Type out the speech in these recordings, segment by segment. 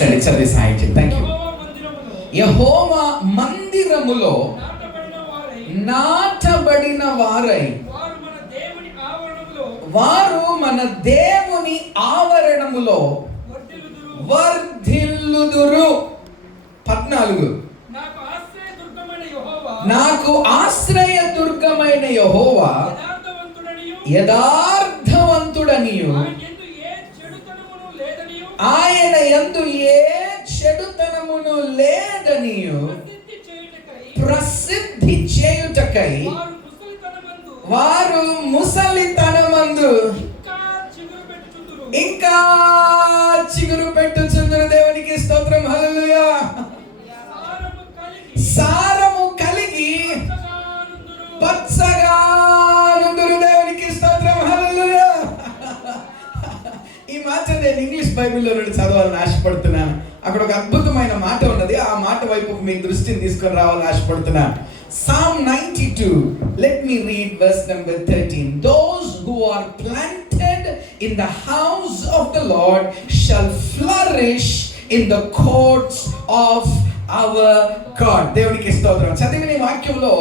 చదివి సాయించండి. Thank you. యెహోవా మందిరములో నాటబడిన వారై వారు మన దేవుని ఆవరణములో వర్ధిల్లుదురు. 14 నాకు ఆశ్రయ దుర్గమైన యెహోవా యథార్థవంతుడనియు ఆయన యందు ఏ చెడుతనమును లేదనియు ప్రసిద్ధి చేయుటకై వారు ముసలితనమందు ఇంకా చిగురు పెట్టుచుందురు. దేవునికి స్తోత్రం. హల్లెలూయా. సారము కలిగి పచ్చగా నుందురు. దేవునికి స్తోత్రం. హల్లెలూయా. ఈ మాట నేను ఇంగ్లీష్ బైబిల్లో నుండి చదవాలని ఆశపడుతున్నాను. అక్కడ ఒక అద్భుతమైన మాట ఉన్నది. ఆ మాట వైపు మీ దృష్టిని తీసుకొని రావాలని ఆశపడుతున్నాను. Psalm 92. Let me read verse number 13. Those who are planted in the house of the Lord shall flourish in the courts of our God. దేవునికి స్తోత్రం. చదివిన వాక్యంలో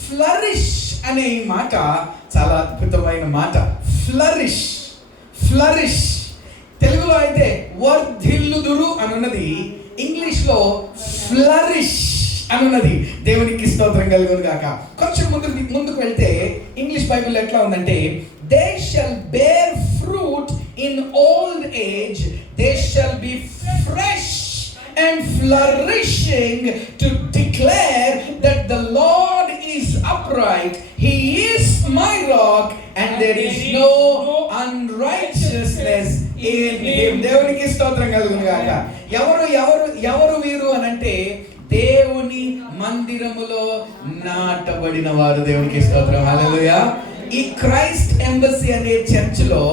ఫ్లరిష్ అనే ఈ మాట చాలా అద్భుతమైన మాట. Flourish, flourish. తెలుగులో అయితే వర్ధిల్లుదురు అని ఉన్నది, ఇంగ్లీష్లో ఫ్లరిష్ అని ఉన్నది. దేవునికి స్తోత్రం కలుగును గాక. కొంచెం ముందుకు వెళ్తే ఇంగ్లీష్ బైబిల్ ఎట్లా ఉందంటే, they shall bear fruit in old age, they shall be fresh and flourishing to declare that the Lord is upright, he is my rock and there is no unrighteousness in him. దేవునికి స్తోత్రం కలుగును గాక. ఎవరు వీరు అనంటే దేవుని మందిరములో నాటబడిన వారు. దేవునికి స్తోత్రం. హల్లెలూయా. ఈ క్రైస్ట్ ఎంబసీ అనే చర్చిలో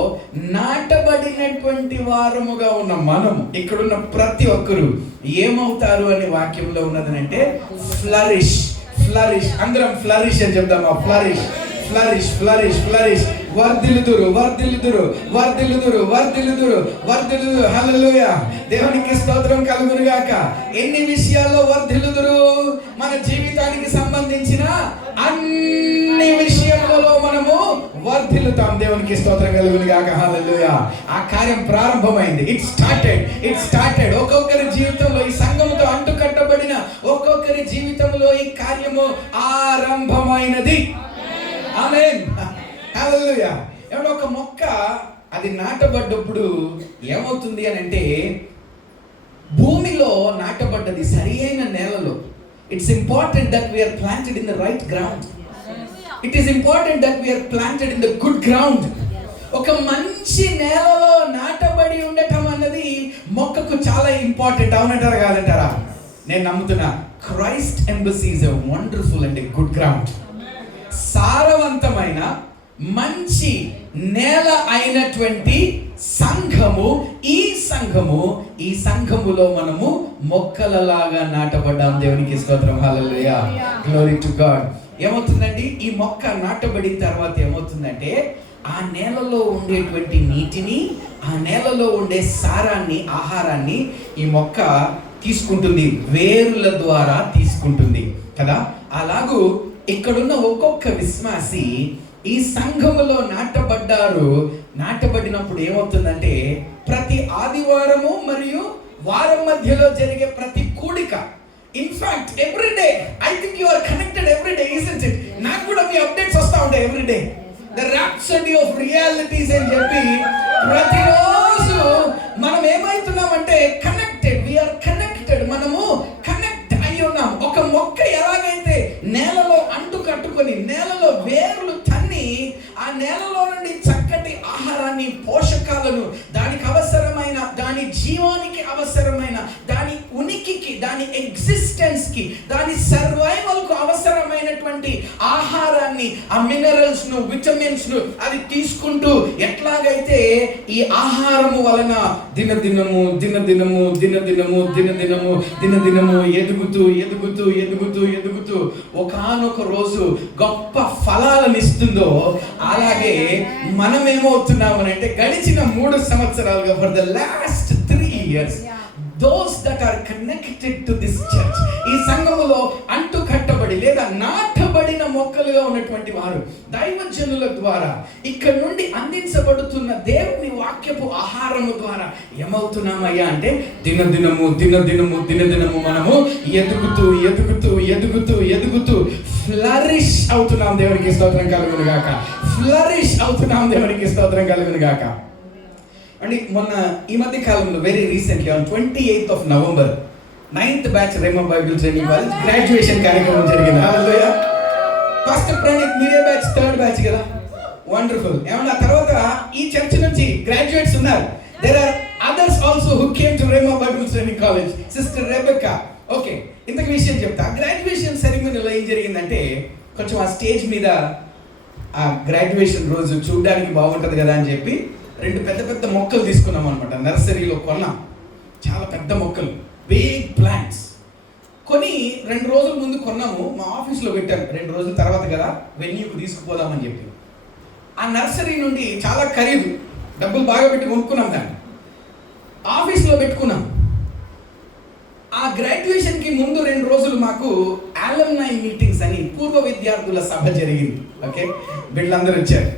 నాటబడినటువంటి వారముగా ఉన్న మనం, ఇక్కడున్న ప్రతి ఒక్కరు ఏమవుతారు అనే వాక్యంలో ఉన్నదనంటే ఫ్లరిష్, ఫ్లరిష్. అందరం ఫ్లరిష్ అని చెప్దామా? Flourish, flourish, flourish, flourish. వర్ధిల్లుదురు, వర్ధిల్లుదురు, వర్ధిల్లుదురు, వర్ధిల్లుదురు, వర్ధిల్లుదురు. హల్లెలూయా. దేవునికి స్తోత్రం కలుగును గాక. ఎన్ని విషయాల్లో వర్ధిల్లుదురు? మన జీవితానికి సంబంధించిన అన్ని విషయాలలో మనము వర్ధిల్లుతాం. దేవునికి స్తోత్రం కలుగును గాక. హల్లెలూయా. ఆ కార్యం ప్రారంభమైంది. It started. ఒక్కొక్కరి జీవితంలో, ఈ సంఘముతో అంటుకట్టబడిన ఒక్కొక్కరి జీవితంలో ఈ కార్యము ఆరంభమైనది. ఆమేన్. హల్లెలూయా. ఏమంటే ఒక మొక్క అది నాటబడ్డప్పుడు ఏమవుతుంది అని అంటే, భూమిలో నాటబడ్డది సరి అయిన నేలలో. It's important that we are planted in the right ground. It is important that we are planted in the good ground. ఒక మంచి నేలలో నాటబడి ఉండటం అన్నది మొక్కకు చాలా ఇంపార్టెంట్. అవునంటారా కాదంటారా? నేను నమ్ముతున్నా Christ Embassy is a wonderful and a good ground. సారవంతమైన మంచి నేల అయినటువంటి సంఘము ఈ సంఘములో మనము మొక్కలలాగా నాటబడ్డాం. దేవునికి స్తోత్రం. హల్లెలూయా. Glory to God. ఏమవుతుందండి, ఈ మొక్క నాటబడిన తర్వాత ఏమవుతుందంటే, ఆ నేలలో ఉండేటువంటి నీటిని, ఆ నేలలో ఉండే సారాన్ని, ఆహారాన్ని ఈ మొక్క తీసుకుంటుంది, వేరుల ద్వారా తీసుకుంటుంది కదా. అలాగూ ఇక్కడున్న ఒక్కొక్క విశ్వాసి ఈ సంఘములో నాటబడ్డారు. నాటబడినప్పుడు ఏమవుతుందంటే, ప్రతి ఆదివారము మరియు వారం మధ్యలో జరిగే ప్రతి కూడిక, in fact every day, I think you are connected every day, isn't it? నాకు కూడా మీ అప్డేట్స్ వస్తూ ఉంటాయి every day. The rhapsody of realities అని చెప్పి ప్రతిరోజు మనం ఏమవుతున్నామంటే కనెక్టెడ్, వీఆర్ కనెక్టెడ్. మనము కనెక్ట్ అయి ఉన్నాం. ఒక మొక్క ఎలాగైతే నేలలో అంటు కట్టుకొని నేలలో వేర్లు తన్ని ఆ నేలలో నుండి చక్కటి ఆహారాన్ని, పోషకాలను, దానికి అవసరమైన, దాని జీవానికి అవసరమైన, దాని ఉనికికి, దాని ఎగ్జిస్టెన్స్ కి, దాని సర్వైవల్ కు అవసరమైనటువంటి ఆహారాన్ని, ఆ మినరల్స్ ను, విటమిన్స్ ను అది తీసుకుంటూ ఎట్లాగైతే ఈ ఆహారము వలన దినదినము ఎదుగుతూ ఒకానొక రోజు గొప్ప ఫలాలను ఇస్తుందో, అలాగే మనం ఏమవుతున్నామనంటే గడిచిన 3 సంవత్సరాలుగా, for the last 3 years those that are connected to this church, ఈ సంఘములో అంటు కట్టబడి లేదా నాటబడిన మొక్కలుగా ఉన్నటువంటి వారు దైవజనుల ద్వారా ఇక్కడ నుండి అందించబడుతున్న దేవుని వాక్యపు ఆహారము ద్వారా ఏమవుతున్నామయ్యా అంటే దినదినము మనము ఎదుగుతూ ఫ్లరిష్ అవుతున్నాం. దేవునికి స్తోత్రం కలుగును గాక. ఫ్లరిష్ అవుతున్నాం. దేవునికి స్తోత్రం కలుగును గాక. అండి మొన్న ఈ మధ్య కాలంలో very recently on 28th of November 9th batch Rhema Bible training college graduation కార్యక్రమం జరిగింది. హల్లెలూయా. ఫస్ట్ ప్రణీత్ మీరే బ్యాచ్, థర్డ్ బ్యాచ్ కదా, వండర్ఫుల్. ఏమన్నా ఆ తర్వాత ఈ చర్చ్ నుంచి గ్రాడ్యుయేట్స్ ఉన్నారు. There are others also who came to Rhema Bible training college. Sister Rebecca. Okay, ఇంతకు విషయం చెప్తా. గ్రాడ్యుయేషన్ సెరమనీలో ఏం జరిగిందంటే కొంచెం ఆ స్టేజ్ మీద ఆ గ్రాడ్యుయేషన్ రోజు చూడడానికి బాగుంటుంది కదా అని చెప్పి 2 పెద్ద మొక్కలు తీసుకున్నాం అనమాట. నర్సరీలో కొన్నాం, చాలా పెద్ద మొక్కలు, బిగ్ ప్లాంట్స్. కొని 2 రోజుల ముందు కొన్నాము, మా ఆఫీస్లో పెట్టాను. 2 రోజుల తర్వాత కదా వెన్యూకి తీసుకుపోదామని చెప్పి ఆ నర్సరీ నుండి చాలా ఖరీదు, డబ్బులు బాగా పెట్టి కొనుక్కున్నాం. దాన్ని ఆఫీస్లో పెట్టుకున్నాం. ఆ గ్రాడ్యుయేషన్కి ముందు 2 రోజులు మాకు అలుమ్నై మీటింగ్స్ అని పూర్వ విద్యార్థుల సభ జరిగింది. ఓకే, వీళ్ళందరూ వచ్చారు.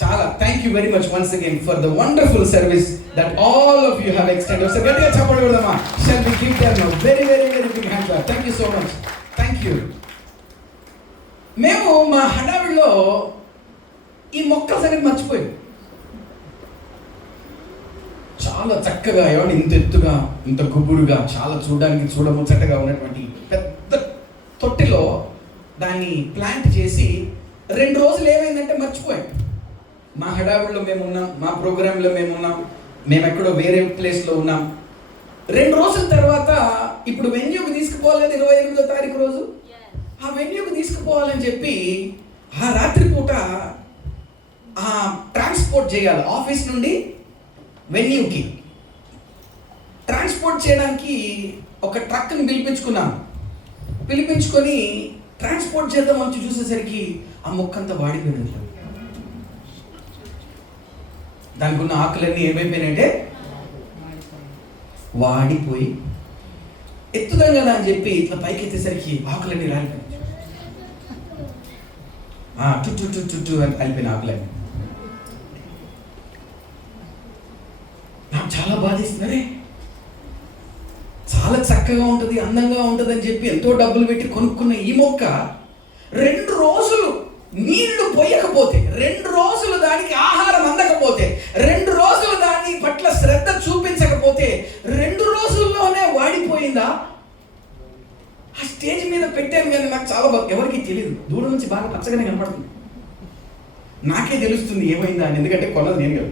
చాలా thank you very much once again for the wonderful service that all of you have extended. So గట్టిగా చెప్పండి కొడదామా. Shall we give them a very big hand clap. Thank you so much. Thank you. మేము మా హడావిడిలో ఈ మొక్కల సంగతి మర్చిపోయాం. చాలా చక్కగా ఏమంటే ఇంత ఎత్తుగా, ఇంత గుబురుగా, చాలా చూడముచ్చటగా ఉన్నటువంటి పెద్ద తొట్టిలో దాన్ని ప్లాంట్ చేసి 2 రోజులు ఏమైందంటే మర్చిపోయాం. మా హడావుల్లో మేము ఉన్నాం, మా ప్రోగ్రాంలో మేము ఉన్నాం, మేము ఎక్కడో వేరే ప్లేస్లో ఉన్నాం. 2 రోజుల తర్వాత ఇప్పుడు వెన్యూకి తీసుకుపోలేదు, 28వ తారీఖు రోజు ఆ వెన్యూకి తీసుకుపోవాలని చెప్పి ఆ రాత్రిపూట ట్రాన్స్పోర్ట్ చేయాలి. ఆఫీస్ నుండి వెన్యూకి ట్రాన్స్పోర్ట్ చేయడానికి ఒక ట్రక్ని పిలిపించుకొని ట్రాన్స్పోర్ట్ చేద్దాం వచ్చి చూసేసరికి ఆ మొక్కంతా వాడిపోయింది. దానికి ఉన్న ఆకులన్నీ ఏమైపోయినాయంటే వాడిపోయి, ఎత్తుదాం కదా అని చెప్పి ఇట్లా పైకి ఎత్తేసరికి ఆకులన్నీ రాలిపోయి చుట్టూ అని కలిపిన ఆకులన్నీ. నాకు చాలా బాధిస్తున్నరే. చాలా చక్కగా ఉంటుంది, అందంగా ఉంటుంది అని చెప్పి ఎంతో డబ్బులు పెట్టి కొనుక్కున్న ఈ మొక్క 2 రోజులు నీళ్లు పోయకపోతే, 2 రోజులు దానికి ఆహారం అందకపోతే, 2 రోజులు దాని పట్ల శ్రద్ధ చూపించకపోతే 2 రోజుల్లోనే వాడిపోయిందా? ఆ స్టేజ్ మీద పెట్టాను కానీ నాకు చాలా ఎవరికి తెలియదు. దూరం నుంచి బాగా పచ్చగానే కనపడుతుంది. నాకే తెలుస్తుంది ఏమైందా అని, ఎందుకంటే కొన్నది నేను కదా,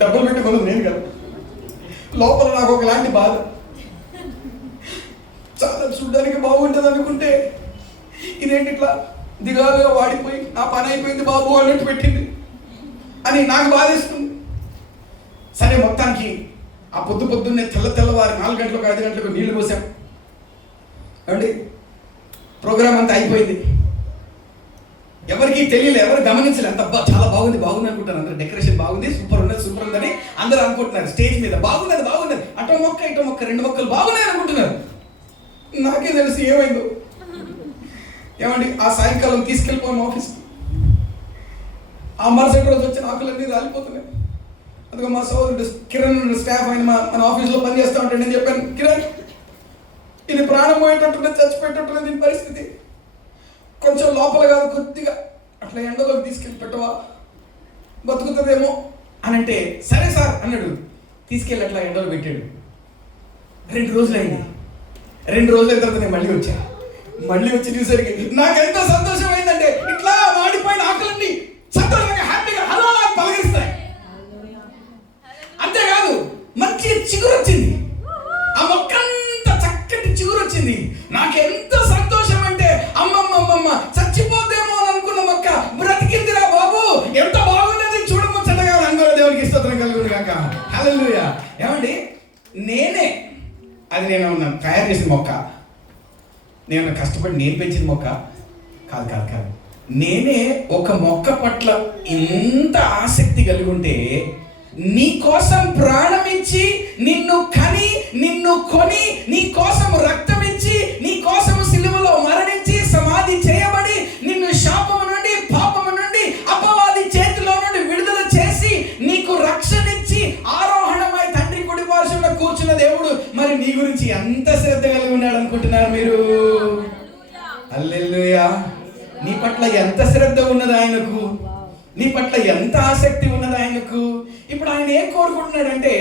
డబ్బులు పెట్టి కొన్నది నేను కదా. లోపల నాకు ఒకలాంటి బాధ. చాలా చూడడానికి బాగుంటుంది అనుకుంటే ఇదేంటి ఇట్లా దిగాలుగా వాడిపోయి నా పని అయిపోయింది బాబు అన్నట్టు పెట్టింది అని నాకు బాధిస్తుంది. సరే, మొత్తానికి ఆ పొద్దున్నే తెల్లవారు 4 గంటలకు 5 గంటలకు నీళ్లు పోసాం. ఏమండి, ప్రోగ్రామ్ అంతా అయిపోయింది. ఎవరికి తెలియలే, ఎవరు గమనించలే. అంత చాలా బాగుంది అనుకుంటారు అందరూ. డెకరేషన్ బాగుంది, సూపర్ ఉందని అందరూ అనుకుంటున్నారు. స్టేజ్ మీద బాగున్నది, అటో మొక్క ఇటో మొక్క 2 మొక్కలు బాగున్నాయి అనుకుంటున్నారు. నాకే తెలుసు ఏమైందో. ఏమండి, ఆ సాయంకాలం తీసుకెళ్ళిపోయాను ఆఫీస్కి. ఆ మరుసటి రోజు వచ్చిన ఆకులన్నీ రాలిపోతున్నాయి. అందుకో మా సోదరుడు కిరణ్ స్టాఫ్ ఆయన మన ఆఫీస్లో పనిచేస్తూ ఉంటాడు. నేను చెప్పాను, కిరణ్ ఇది ప్రాణం పోయేటట్టున్నది, చచ్చిపోయేటట్టున్నది దీని పరిస్థితి, కొంచెం లోపల కాదు కొద్దిగా అట్లా ఎండలోకి తీసుకెళ్ళి పెట్టవా, బతుకుతుందేమో అని అంటే, సరే సార్ అన్నాడు. తీసుకెళ్ళి అట్లా ఎండలో పెట్టాడు. 2 రోజులు అయింది. 2 రోజుల తర్వాత నేను మళ్ళీ వచ్చి చూసరికి నాకు ఎంత సంతోషం అయిందంటే, ఇట్లా వాడిపోయిన ఆకులన్నీ సంతోషంగా హ్యాపీగా హలో అని పలకరిస్తాయి. అంతేకాదు మంచి చిగురు వచ్చింది, ఆ మొక్కంత చక్కటి చిగురు వచ్చింది. నాకెంత సంతోషం అంటే, అమ్మమ్మ చచ్చిపోతేమో అని అనుకున్న మొక్క బ్రతికిందిరా బాబు, ఎంత బాగున్నది చూడముచ్చటగా. రంగుల దేవునికి స్తోత్రం కలుగును గాక. హల్లెలూయా. ఏమండి, నేను తయారు చేసిన మొక్క, నేను కష్టపడి నేను పెంచిన మొక్క కాదు. నేనే ఒక మొక్క పట్ల ఇంత ఆసక్తి కలిగి ఉంటే నీ కోసం ప్రాణం ఇచ్చి, నిన్ను కని, నిన్ను కొని, నీ కోసం రక్తం ఇచ్చి, నీ కోసం సిలువలో మరణించి సమాధి చేయబడి, నిన్ను శాపము నుండి, పాపము నుండి, అపవాది చేతిలో నుండి విడుదల చేసి, నీకు రక్షణ ఇచ్చి ఆరోహణమై తండ్రి కుడి పార్శ్వమున కూర్చున్న దేవుడు మరి నీ గురించి ఎంత శ్రద్ధ కలిగి ఉన్నాడు అనుకుంటున్నారు మీరు? హల్లెలూయా. నీ పట్ల ఎంత శ్రద్ధ ఉన్నది ఆయనకు, నీ పట్ల ఎంత ఆసక్తి ఉన్నది ఆయనకు. ఇప్పుడు ఆయన ఏం కోరుకుంటున్నాడంటే,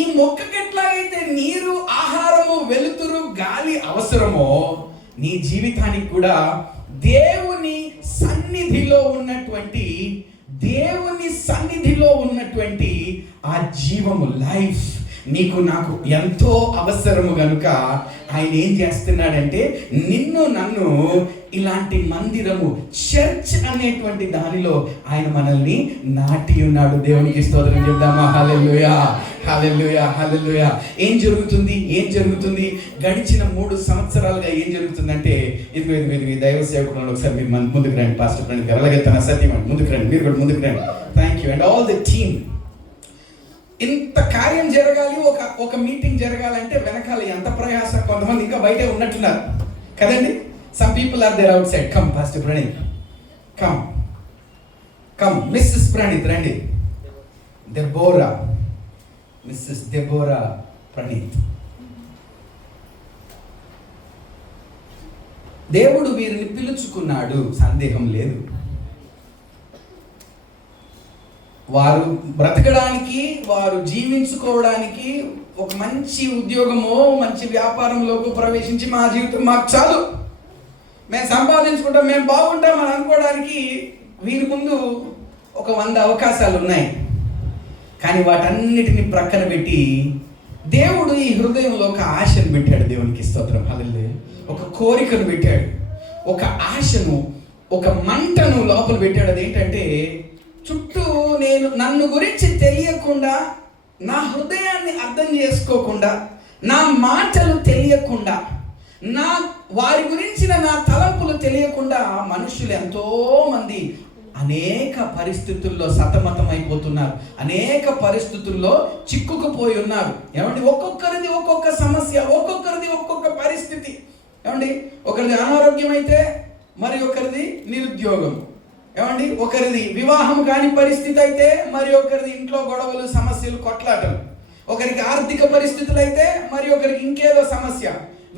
ఈ మొక్కకి ఎట్లాగైతే నీరు, ఆహారము, వెలుతురు, గాలి అవసరమో, నీ జీవితానికి కూడా దేవుని సన్నిధిలో ఉన్నటువంటి ఆ జీవము, లైఫ్ నీకు నాకు ఎంతో అవసరము గనుక ఆయన ఏం చేస్తున్నాడంటే, నిన్ను నన్ను ఇలాంటి మందిరము, చర్చ్ అనేటువంటి దానిలో ఆయన మనల్ని నాటి ఉన్నాడు. దేవునికి స్తోత్రం చెప్దామా? హల్లెలూయా, హల్లెలూయా, హల్లెలూయా. ఏం జరుగుతుంది గడిచిన 3 సంవత్సరాలుగా ఏం జరుగుతుందంటే, ఇది దైవ సేవకులు ఒకసారి మీరు ముందుకు రండి. పాస్టర్ ఫ్రెండ్ గారు, అలాగే తన సత్యం ముందుకు రండి, మీరు కూడా ముందుకు రండి. Thank you and all the team. ఇంత కార్యం జరగాలి, ఒక మీటింగ్ జరగాలంటే వెనకాల ఎంత ప్రయాస. కొంతమంది ఇంకా బయటే ఉన్నట్టున్నారు కదండి. Some people are there outside. Come, Pastor Pranit. Come, Mrs. Pranit, రండి. Mrs. Deborah Pranit. దేవుడు వీరిని పిలుచుకున్నాడు, సందేహం లేదు. వారు బ్రతకడానికి, వారు జీవించుకోవడానికి ఒక మంచి ఉద్యోగమో, మంచి వ్యాపారంలోకి ప్రవేశించి, మా జీవితం మాకు చాలు, మేము సంపాదించుకుంటాం, మేము బాగుంటాం అని అనుకోవడానికి వీరి ముందు ఒక 100 అవకాశాలు ఉన్నాయి. కానీ వాటన్నిటిని ప్రక్కన పెట్టి దేవుడు ఈ హృదయంలో ఒక ఆశను పెట్టాడు. దేవునికి స్తోత్రం, హల్లెలూయా. ఒక కోరికను పెట్టాడు, ఒక ఆశను, ఒక మంటను లోపల పెట్టాడు. అదేంటంటే, చుట్టూ నన్ను గురించి తెలియకుండా, నా హృదయాన్ని అర్థం చేసుకోకుండా, నా మాటలు తెలియకుండా, వారి గురించిన నా తలంపులు తెలియకుండా మనుషులు ఎంతో మంది అనేక పరిస్థితుల్లో సతమతమైపోతున్నారు, అనేక పరిస్థితుల్లో చిక్కుకుపోయి ఉన్నారు. ఏమండి, ఒక్కొక్కరిది ఒక్కొక్క సమస్య, ఒక్కొక్కరిది ఒక్కొక్క పరిస్థితి. ఏమండి, ఒకరిది అనారోగ్యం అయితే మరి ఒకరిది నిరుద్యోగం. ఏమండి, ఒకరిది వివాహం కాని పరిస్థితి అయితే మరి ఒకరిది ఇంట్లో గొడవలు, సమస్యలు, కొట్లాటలు. ఒకరికి ఆర్థిక పరిస్థితులు అయితే మరి ఒకరికి ఇంకేదో సమస్య.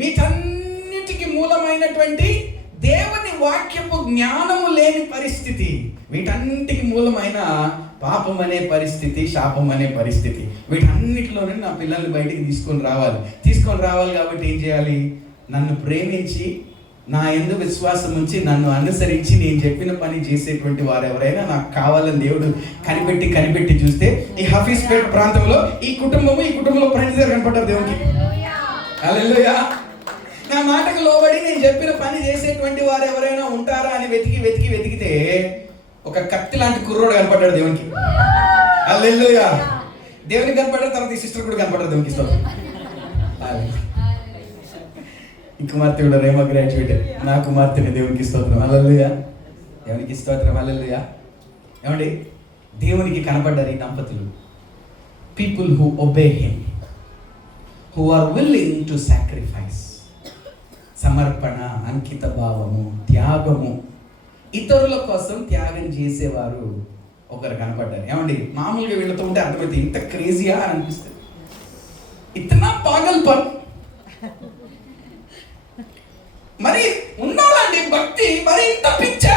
వీటన్నిటికి మూలమైనటువంటి దేవుని వాక్యపు జ్ఞానము లేని పరిస్థితి, వీటన్నిటికి మూలమైన పాపం అనే పరిస్థితి, శాపం అనే పరిస్థితి. వీటన్నిటిలోనే నా పిల్లల్ని బయటికి తీసుకొని రావాలి. కాబట్టి ఏం చేయాలి? నన్ను ప్రేమించి, నా యందు విశ్వాసం ఉంచి, నన్ను అనుసరించి నేను చెప్పిన పని చేసేటువంటి వారు ఎవరైనా నాకు కావాలని దేవుడు కనిపెట్టి చూస్తే, ఈ హఫీజ్పేట్ ప్రాంతంలో ఈ కుటుంబంలో ప్రణీత్ గారు కనపడ్డారు దేవునికి. హల్లెలూయా. నా మాటకు లోబడి నేను చెప్పిన పని చేసేటువంటి వారు ఎవరైనా ఉంటారా అని వెతికితే ఒక కత్తి లాంటి కుర్రోడు కనపడ్డాడు దేవునికి. హల్లెలూయా. దేవునికి కనపడ్డారు, తర్వాత ఈ సిస్టర్ కూడా కనపడ్డారు దేవునికి. ఈ కుమార్తె కూడా రేమా గ్రాడ్యుయేట్, నా కుమార్తెని. దేవునికి స్తోత్రం, హల్లెలూయా. దేవునికి స్తోత్రం, హల్లెలూయా. ఏమండి, దేవునికి కనపడ్డారు ఈ దంపతులు. People who obey him, who are willing to sacrifice. సమర్పణ, అంకిత భావము, త్యాగము, ఇతరుల కోసం త్యాగం చేసేవారు ఒకరు కనపడ్డారు. ఏమండి, మామూలుగా వీళ్ళతో ఉంటే అర్థమైతే ఇంత క్రేజీయా అని అనిపిస్తుంది. ఇతనా పాగల్పన్. మరి ఉండాలండి భక్తి, మరి ఇంత పిచ్చా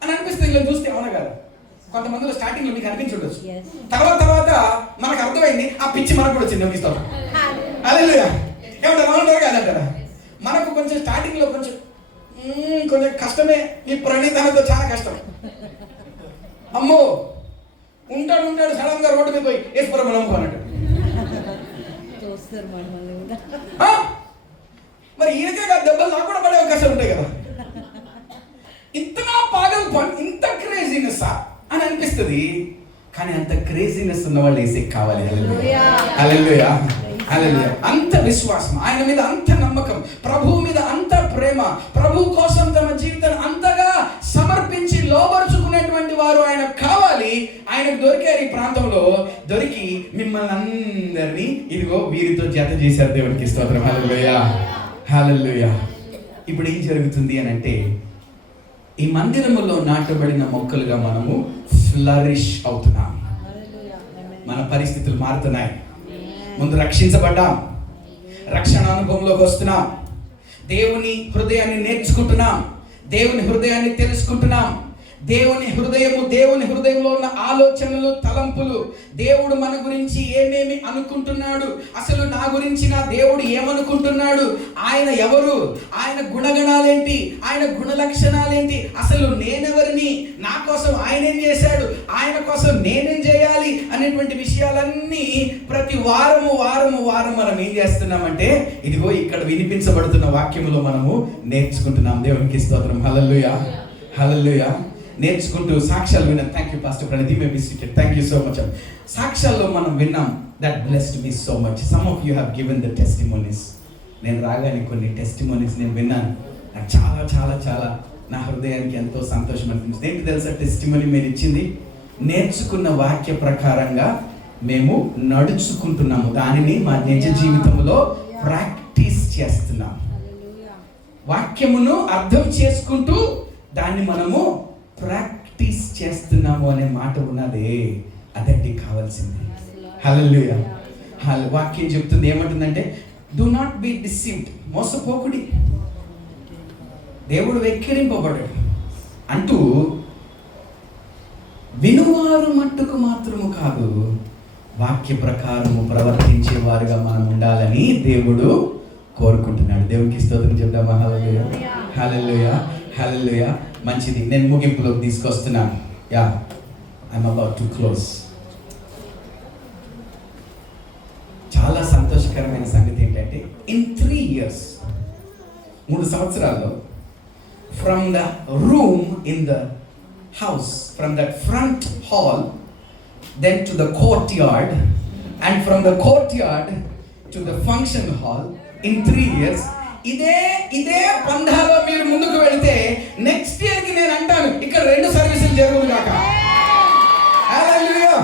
అని అనిపిస్తుంది ఇలా చూస్తే. అవునా కదా? కొంతమందిలో స్టార్టింగ్ లో మీకు అనిపించుండొచ్చు, తర్వాత మనకు అర్థమైంది ఆ పిచ్చి మనకు కూడా వచ్చింది. ఇస్తాం హల్లెలూయా. ఏమంటారు కాదంటారా? మనకు కొంచెం స్టార్టింగ్ లో కొంచెం కష్టమే. ఈ ప్రణీతనతో చాలా కష్టం. అమ్మో, ఉంటాడు సడన్ గా రోడ్డు మీద పోయి వేసుకోవడం నమ్ముకోనట్టు. మరి ఈయనకే కాదు, దెబ్బలు నాకు కూడా పడే అవకాశాలు ఉంటాయి కదా. ఇంతగా పాగల్ పని, ఇంత క్రేజీనెస్ అని అనిపిస్తుంది. కానీ అంత క్రేజీనెస్ ఉన్న వాళ్ళు వేసే కావాలి. హల్లెలూయా, హల్లెలూయా, హల్లెలూయా. అంత విశ్వాసం, ఆయన మీద అంత నమ్మకం, ప్రభువు మీద అంత ప్రేమ, ప్రభు కోసం తమ జీవితాన్ని అంతగా సమర్పించి లోబరుచుకునేటువంటి వారు ఆయన కావాలి. ఆయనకు దొరికారు ఈ ప్రాంతంలో. దొరికి మిమ్మల్ని అందరినీ ఇదిగో వీరితో జత చేశారు. దేవునికి స్తోత్రం. హల్లెలూయా, హల్లెలూయా. ఇప్పుడు ఏం జరుగుతుంది అని అంటే, ఈ మందిరములో నాటబడిన మొక్కలుగా మనము ఫ్లరిష్ అవుతున్నాం. మన పరిస్థితులు మారుతున్నాయి. ముందు రక్షించబడ్డాం, రక్షణ అనుభవంలోకి వస్తున్నాం, దేవుని హృదయాన్ని నేర్చుకుంటున్నాం, దేవుని హృదయాన్ని తెలుసుకుంటున్నాం. దేవుని హృదయంలో ఉన్న ఆలోచనలు, తలంపులు, దేవుడు మన గురించి ఏమేమి అనుకుంటున్నాడు, అసలు నా గురించి నా దేవుడు ఏమనుకుంటున్నాడు, ఆయన ఎవరు, ఆయన గుణగణాలేంటి, ఆయన గుణ లక్షణాలేంటి, అసలు నేనెవరిని, నా కోసం ఆయన ఏం చేశాడు, ఆయన కోసం నేనేం చేయాలి అనేటువంటి విషయాలన్నీ ప్రతి వారము మనం ఏం చేస్తున్నామంటే ఇదిగో ఇక్కడ వినిపించబడుతున్న వాక్యములో మనము నేర్చుకుంటున్నాం. దేవునికి స్తోత్రం. హల్లెలూయా, హల్లెలూయా. నేర్చుకుంటూ సాక్ష్యాలు విన్నాం. Thank you pastor Pranathi, may be seated. Thank you so much. సాక్ష్యాల్లో మనం విన్నాం. That blessed me so much. Some of you have given the testimonies. నేను రాగానే కొన్ని టెస్టిమోనీస్ నేను విన్నాను. నాకు చాలా చాలా చాలా నా హృదయానికి ఎంతో సంతోషం అనిపించింది. ఏంటి తెలుసా టెస్టిమోనీ మీరు ఇచ్చింది? నేర్చుకున్న వాక్య ప్రకారంగా మేము నడుచుకుంటున్నాము, దానిని మా నిజ జీవితంలో ప్రాక్టీస్ చేస్తున్నాం. వాక్యమును అర్థం చేసుకుంటూ దాన్ని మనము ప్రాక్టీస్ చేస్తున్నాము అనే మాట ఉన్నదే, అదండి కావాల్సింది. హల్లెలూయా. వాక్యం చెప్తుంది ఏమంటుందంటే, డు నాట్ బి డిసీవ్డ్, మోసపోకుడి, దేవుడు వెక్కిరింపబడు అంటూ వినువారు మట్టుకు మాత్రము కాదు, వాక్య ప్రకారము ప్రవర్తించే వారుగా మనం ఉండాలని దేవుడు కోరుకుంటున్నాడు. దేవునికి స్తోత్రం చెప్తామా? హల్లెలూయా, హల్లెలూయా, హల్లెలూయా. మంచిది, నేను ముగింపులోకి తీసుకొస్తున్నాను. Yeah, I'm about to close. చాలా సంతోషకరమైన సంగతి ఏంటంటే, ఇన్ 3 years, 3 సంవత్సరాల్లో, from the room in the house, from that front hall, then to the courtyard, and from the courtyard to the function hall, in 3 years, ఇదే పంధాలో మీరు ముందుకు వెళితే next ఇయర్కి నేను అంటాను ఇక్కడ 2 సర్వీసులు జరుగును కాక. హల్లెలూయా.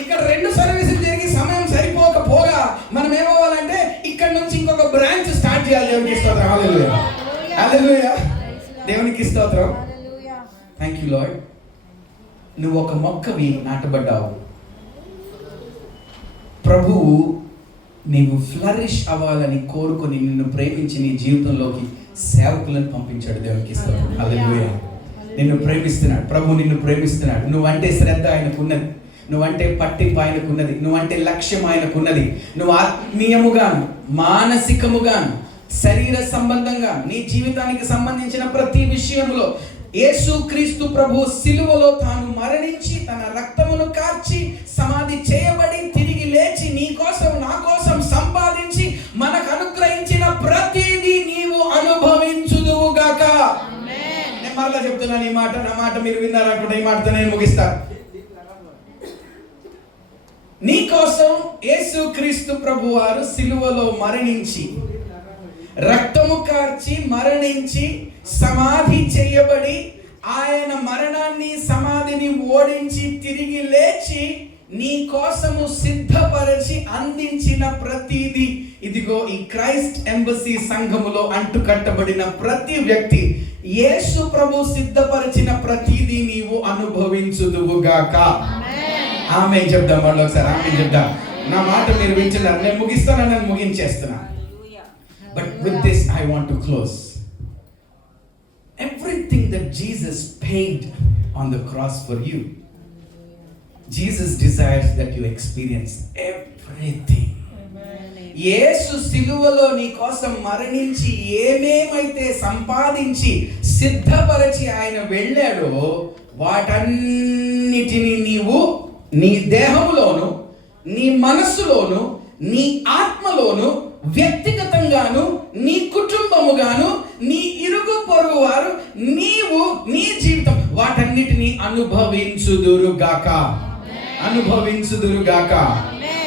ఇక్కడ 2 సర్వీసులు జరిగి సమయం సరిపోకపోగా మనం ఏమవ్వాలంటే ఇక్కడ నుంచి ఇంకొక బ్రాంచ్ స్టార్ట్ చేయాలి. దేవునికి స్తోత్రం. హల్లెలూయా, హల్లెలూయా. దేవునికి స్తోత్రం. Thank you lord. నువ్వు ఒక మొక్కవి నాటబడ్డావు. ప్రభువు నీవు ఫ్లరిష్ అవ్వాలని కోరుకొని నిన్ను ప్రేమించి నీ జీవితంలోకి సేవకులను పంపించాడు. దేవునికి స్తోత్రం. హల్లెలూయా. నిన్ను ప్రేమిస్తున్నాడు ప్రభు, నిన్ను ప్రేమిస్తున్నాడు. నువ్వంటే శ్రద్ధ ఆయనకున్నది, నువ్వంటే పట్టింపు ఆయనకున్నది, నువ్వంటే లక్ష్యం ఆయనకున్నది. నువ్వు ఆత్మీయముగాను, మానసికముగాను, శరీర సంబంధంగా, నీ జీవితానికి సంబంధించిన ప్రతి విషయంలో యేసుక్రీస్తు ప్రభు సిలువలో తాను మరణించి తన రక్తమును కార్చి సమాధి చేయబడి తిరిగి లేచి నీ కోసం నా కోసం సంపాదించి మనకు అనుగ్రహించిన ప్రతిదీ నీవు అనుభవించుదువుగాక. నేను మరలా చెప్తున్నాను ఈ మాట, నా మాట మీరు విన్నారనుకుంటే ఈ మాటతో నేను ముగిస్తాను. నీ కోసం యేసుక్రీస్తు ప్రభు వారు సిలువలో మరణించి రక్తము కార్చి మరణించి సమాధి చేయబడి ఆయన మరణాన్ని సమాధిని ఓడించి తిరిగి లేచి నీ కోసము సిద్ధపరిచి అందించిన ప్రతిదీ ఇదిగో ఈ క్రైస్ట్ ఎంబసీ సంఘములో అంటుకట్టబడిన ప్రతి వ్యక్తి యేసు ప్రభు సిద్ధపరిచిన ప్రతిదీ నీవు అనుభవించుదువుగాక. ఆమేన్ చెప్దాం. మళ్ళీ ఒకసారి ఆమేన్ చెప్దాం. నా మాట మీరు వింటున్నారు. నేను ముగిస్తానని నేను ముగించేస్తున్నా. But with this I want to close. Everything that Jesus paid on the cross for you, Jesus desires that you experience everything. యేసు సిలువలో నీ కోసం మరణించి ఏమేమైతే సంపాదించి సిద్ధపరిచి ఆయన వెళ్ళాడో వాటన్నిటిని నీవు నీ దేహంలోను, నీ మనస్సులోను, నీ ఆత్మలోను, వ్యక్తిగతంగాను, నీ కుటుంబముగాను, నీ ఇరుగు పొరుగు వారు, నీవు నీ జీవితం వాటన్నిటిని అనుభవించుదురుగాక, అనుభవించుదురుగాక,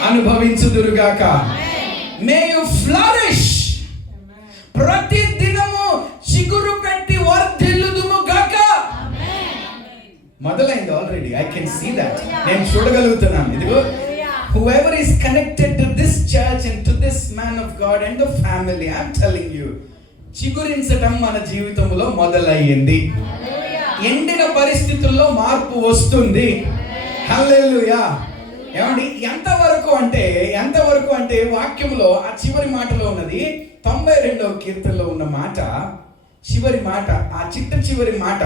అనుభవించుదురుగాక. మే యు ఫ్లరిష్. ప్రతి దినము చిగురు పెట్టి వర్ధిల్లుదుము గాక. మొదలైంది already. I can see that. నేను చూడగలుగుతున్నాను. ఇదిగో, whoever is connected to this church and to this man of God and the family, I'm telling you, చిగురించటం మన జీవితంలో మొదలయ్యింది. ఎండిన పరిస్థితుల్లో మార్పు వస్తుంది. హల్లెలూయా. ఏమండి, ఎంతవరకు అంటే వాక్యంలో ఆ చివరి మాటలో ఉన్నది 92వ కీర్తనలో ఉన్న మాట, చివరి మాట, ఆ చివరి మాట.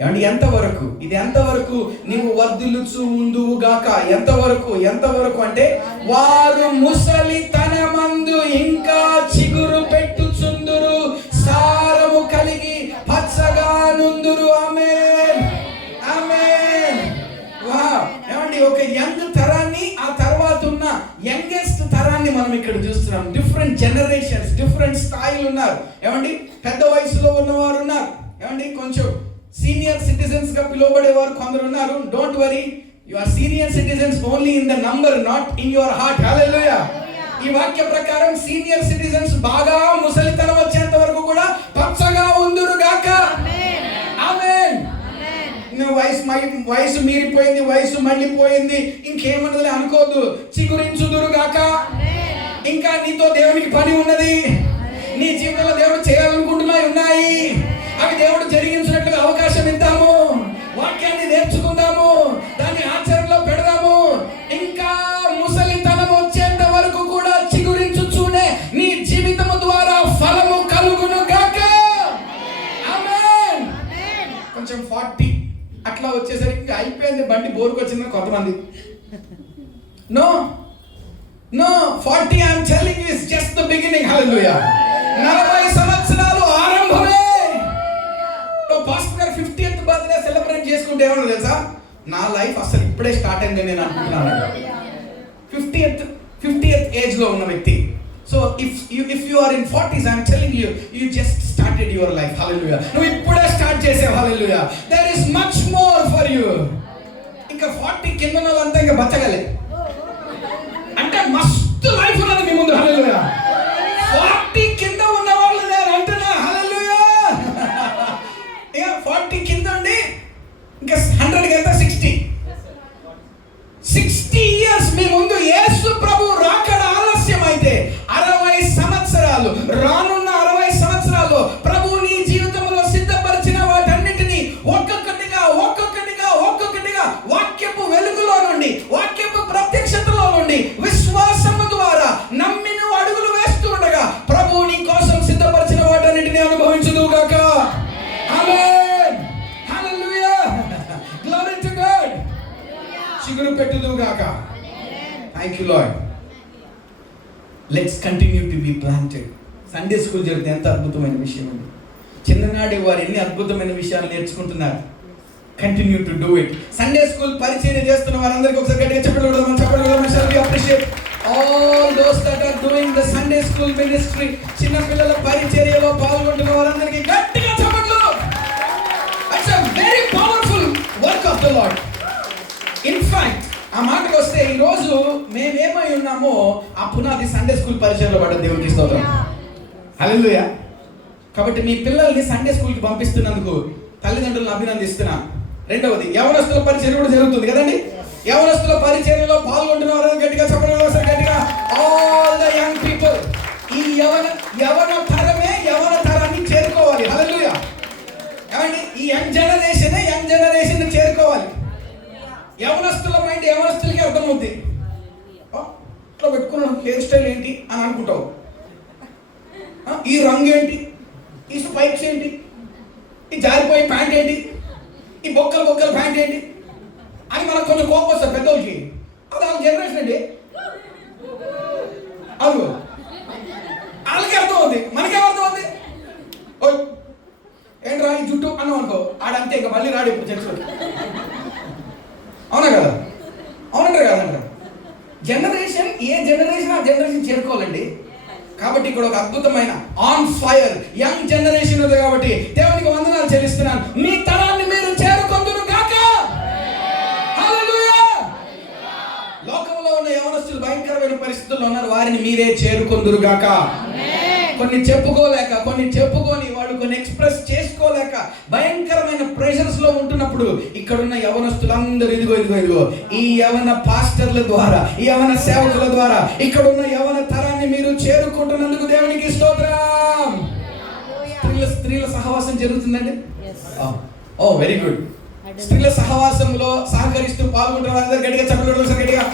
ఏమండి, ఎంతవరకు ఇది? ఎంతవరకు నీవు వర్ధిల్లుచు ఉందువు గాక. ఎంతవరకు అంటే వారు ముసలితనమందు ఇంకా చిగురు పెట్టుచుందురు, సారము కలిగి పచ్చగా నుందురు. ఆమేన్, ఆమేన్. వావ్. ఏమండి, ఒక యంగ్ తరాన్ని, ఆ తర్వాత ఉన్న యంగెస్ట్ తరాన్ని మనం ఇక్కడ చూస్తున్నాం. డిఫరెంట్ జనరేషన్స్, డిఫరెంట్ స్థాయిలు ఉన్నారు. ఏమండి, పెద్ద వయసులో ఉన్నవారు ఉన్నారు. ఏమండి, కొంచెం సీనియర్ సిటిజన్స్ గా పిలువబడేవారు కొందరు ఉన్నారు. Don't worry, you are senior citizens only in the number, not in your heart. Hallelujah. ఈ వాక్య ప్రకారం సీనియర్ సిటిజన్స్ బాగా ముసలితనం వచ్చేంత వరకు కూడా పచ్చగా ఉందురు గాక. ఆమేన్. వయసు మీరిపోయింది, వయసు మళ్ళీపోయింది, ఇంకేమన్నది అనుకోవద్దు. చిగురించుదురు గాక. ఇంకా నీతో దేవునికి పని ఉన్నది. నీ జీవితంలో దేవుడు చేయాలనుకుంటున్నాయి ఉన్నాయి. అవి దేవుడు జరిగించినట్లుగా అవకాశం ఇద్దాము. వాక్యాన్ని నేర్చుకుందాము, దాన్ని ఆచరణలో పెడదాము. ఇంకా ముసలితనం వచ్చేంత వరకు కూడా చిగురించుచూనే నీ జీవితము ద్వారా ఫలము కలుగును గాక. ఆమేన్. కొంచెం 40 అట్లా వచ్చేసరికి అయిపోయింది, బండి బోరుకు వచ్చింది కొంతమంది. No 40 I'm telling you is just the beginning. Hallelujah. 40 సంవత్సరాలు ఆరంభమే. పాస్టర్ గారు 50th బర్త్డే సెలబ్రేట్ చేసుకుంటే ఏమన్నా తెలుసా, నా లైఫ్ అసలు ఇప్పుడే స్టార్ట్ అయింది నేను అనుకుంటున్నాను. 50th ఏజ్ లో ఉన్న వ్యక్తి. So if you are in 40s, I'm telling you, you just started your life. Hallelujah. నువ్వు ఇప్పుడే స్టార్ట్ చేసావు. Hallelujah. There is much more for you. ఇంకా 40 కింద ఉన్న వాళ్ళంతా ఇంకా బతకలే అంటే మస్తు లైఫ్ ఉన్నది మీ ముందు. హల్లెలూయా. 40 కింద ఉన్న వాళ్ళు నేను అంటున్నా. హల్లెలూయా. 40 కింద ఉండి ఇంకా 100కి వెళ్తా 60 ఇయర్స్ మీ ముందు. యేసు ప్రభు రాకడ ఆలస్యం అయితే 60 సంవత్సరాలు, రానున్న 60 సంవత్సరాలు ప్రభు నీ జీవితంలో సిద్ధపరిచిన వాటన్నిటినీ ఒక్కొక్కటిగా వాక్యపు వెలుగులో నుండి, వాక్యపు ప్రత్యక్షతలో నుండి, విశ్వాసము ద్వారా నమ్మి నువ్వు అడుగులు వేస్తూ ఉండగా ప్రభు నీ కోసం సిద్ధపరిచిన వాటన్నిటిని అనుభవించుదువు గాక. ఆమేన్. హల్లెలూయా. Glory to God. చిగురు పెట్టుదువు గాక. Thank you Lord. Let's continue to be planted. Sunday school జరిగితే ఎంత అద్భుతమైన విషయం అండి. చిన్ననాటి వారు ఎన్ని అద్భుతమైన విషయాలు నేర్చుకుంటున్నారు. Continue to do it. Sunday school పరిచయం చేస్తున్న వారందరికీ ఒకసారి గట్టిగా చెప్పగలుగుతాం. Shall we appreciate all those that are doing the Sunday school ministry. చిన్న పిల్లల పరిచర్యలో పాల్గొంటున్న వారందరికీ గట్టిగా చెప్పండి. It's a very powerful work of the Lord. In fact ఆ మాటకు వస్తే ఈ రోజు మేమేమై ఉన్నామో ఆ పునాది సండే స్కూల్ పరిచయంలో పడ్డ దేవునికి స్తోత్రం. హల్లెలూయా. కాబట్టి మీ పిల్లల్ని సండే స్కూల్కి పంపిస్తున్నందుకు తల్లిదండ్రులను అభినందిస్తున్నా. రెండవది, యవనస్తుల పరిచర్య కూడా జరుగుతుంది కదండి. యవనస్తుల పరిచర్యలో పాల్గొంటున్నారు. గట్టిగా చెప్పడం గట్టిగా. ఆల్ ద యంగ్ పీపుల్, ఈ యవన తరాన్ని చేరుకోవాలి. హల్లెలూయా. ఏమండి, ఈ యంగ్ జనరేషన్ చేరుకోవాలి. యవనస్తుల మైండ్ యవనస్తులకి అర్థమవుతుంది. ఇట్లా పెట్టుకున్నాను, హెయిర్ స్టైల్ ఏంటి అని అనుకుంటావు. ఈ రంగు ఏంటి, ఈ స్పైక్స్ ఏంటి, ఈ జారిపోయే ప్యాంట్ ఏంటి, ఈ బొక్కల ప్యాంట్ ఏంటి అని మనకు కొంచెం కోపం వస్తుంది పెద్దోళ్ళకి. అది వాళ్ళ జనరేషన్ అండి. అది వాళ్ళకి అర్థం అవుతుంది, మనకేం అర్థం అవుతుంది. ఏంట్రా ఈ జుట్టు అన్నాం అనుకో, ఆడంతే ఇంకా మళ్ళీ రాడు ఇప్పుడు చర్చలో. అవునా కదా? అవునంటారు కదంటారు. జనరేషన్ ఏ జనరేషన్ ఆ జనరేషన్ చేరుకోవాలండి. కాబట్టి ఇక్కడ ఒక అద్భుతమైన ఆన్ ఫైర్ యంగ్ జనరేషన్ ఉంది. కాబట్టి దేవునికి వందనాలు చెల్లిస్తున్నాను. మీ తరాన్ని మీరు చేరుకొందురు గాక. హల్లెలూయా. లోకంలో ఉన్న యవనస్తులు భయంకరమైన పరిస్థితుల్లో ఉన్నారు, వారిని మీరే చేరుకొందురు గాక. కొన్ని చెప్పుకోలేక, కొన్ని చెప్పుకొని వాళ్ళు కొన్ని ఎక్స్ప్రెస్ చేసుకోలేక భయంకరమైన ప్రెషర్స్ లో ఉంటున్నప్పుడు ఇక్కడున్న యవనస్తులందరూ ఇదిగో ఈ యవన పాస్టర్ల ద్వారా, ఈ యవన సేవకుల ద్వారా ఇక్కడున్న యవన తరాన్ని మీరు చేరుకుంటున్నందుకు దేవునికి స్తోత్రం. స్త్రీల సహవాసం జరుగుతుందండి. ఓ వెరీ గుడ్. స్త్రీల సహవాసంలో సహకరిస్తూ పాల్గొంటున్న అందరూ గట్టిగా చెప్పలేదు సార్, గట్టిగా.